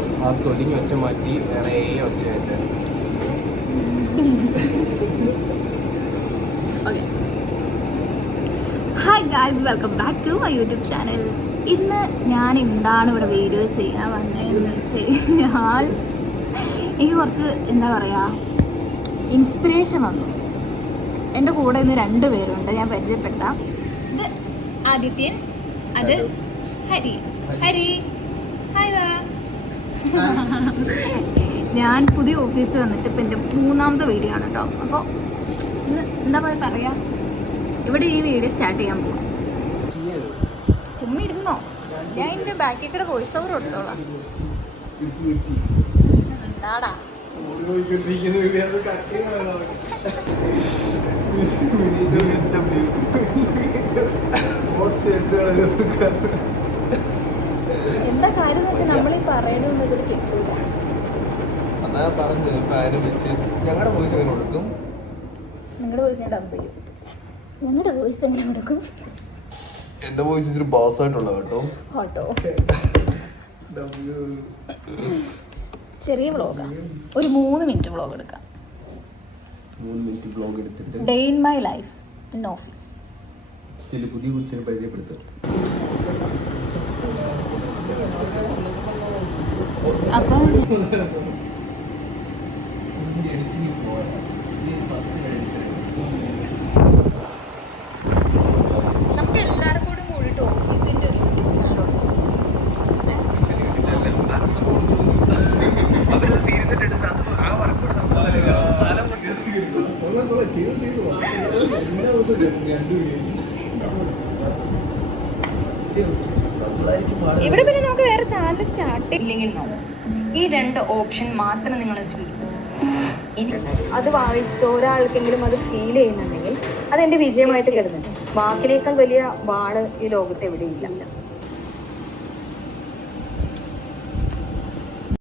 Because ആ തൊലിഞ്ഞ ഒച്ച മാറ്റി വേറെ ഒച്ചയായിട്ട് hi guys welcome back to my YouTube channel ഇന്ന് ഞാൻ എന്താണ് ഇവിടെ വീഡിയോ ചെയ്യാൻ വന്നതെന്ന് വെച്ച് കഴിഞ്ഞാൽ എനിക്ക് കുറച്ച് എന്താ പറയുക ഇൻസ്പിറേഷൻ വന്നു. എന്റെ കൂടെ ഇന്ന് രണ്ട് പേരുണ്ട് ഞാൻ പരിചയപ്പെടുത്താം ഇത് ആദിത്യൻ അത് ഹരി. ഹരി. ഞാൻ പുതിയ ഓഫീസിൽ വന്നിട്ട് ഇപ്പം എന്റെ മൂന്നാമത്തെ വീഡിയോ ആണ് കേട്ടോ. അപ്പോൾ ഇന്ന് എന്താ പറയുക പറയാ? ഇവിടെ ഈ വീഡിയോ സ്റ്റാർട്ട് ചെയ്യാൻ പോകും ചുമ്മാ ഇരുന്നോ? ഞാൻ ഇതിന്റെ ബാക്കിൽ കൂടെ വോയിസ് ഓവർ കൊടുത്തോളാം ഉണ്ടാടാ എന്താ കാര്യം വെച്ചാൽ നമ്മൾ ഈ പറയണതൊന്നും ഇതിൽ കിട്ടൂല. അതാ പറഞ്ഞു ഫാനും വെച്ച് ഞങ്ങളുടെ വോയിസ് എങ്ങനെ കൊടുക്കും? നിങ്ങളുടെ വോയിസ് ഞാൻ ഡബ് ചെയ്യും. ഞങ്ങളുടെ വോയിസ് എങ്ങനെ കൊടുക്കും? എന്റെ വോയിസ് ഇച്ചിരി ബാസ് ആയിട്ടുള്ള കേട്ടോ ഹോട്ടോ ചെറിയ വ്ളോഗാ ഒരു മൂന്ന് മിനിറ്റ് വ്ളോഗ് എടുക്കാം. മൂന്ന് മിനിറ്റ് ബ്ലോഗ് എടുത്തിട്ട് day in my life in office ചില പുതിയ കുച്ചിനെ പരിചയപ്പെടുത്തും അപ്പം നമുക്ക് എല്ലാവരും കൂടി കൂടിയിട്ട് ഓഫീസിന്റെ ഒരു യൂട്യൂബ് ചാനൽ ഉണ്ട്. ഇവിടെ പിന്നെ നമുക്ക് വേറെ ചാനൽ സ്റ്റാർട്ട് ഇല്ലെങ്കിൽ ഈ രണ്ട് ഓപ്ഷൻ മാത്രം നിങ്ങൾ അത് വായിച്ചിട്ട് ഒരാൾക്കെങ്കിലും അത് ഫീൽ ചെയ്യുന്നുണ്ടെങ്കിൽ അതെന്റെ വിജയമായിട്ട് കരുതുന്നു വാക്കിനേക്കാൾ വലിയ വാൾ ഈ ലോകത്ത് എവിടെയില്ല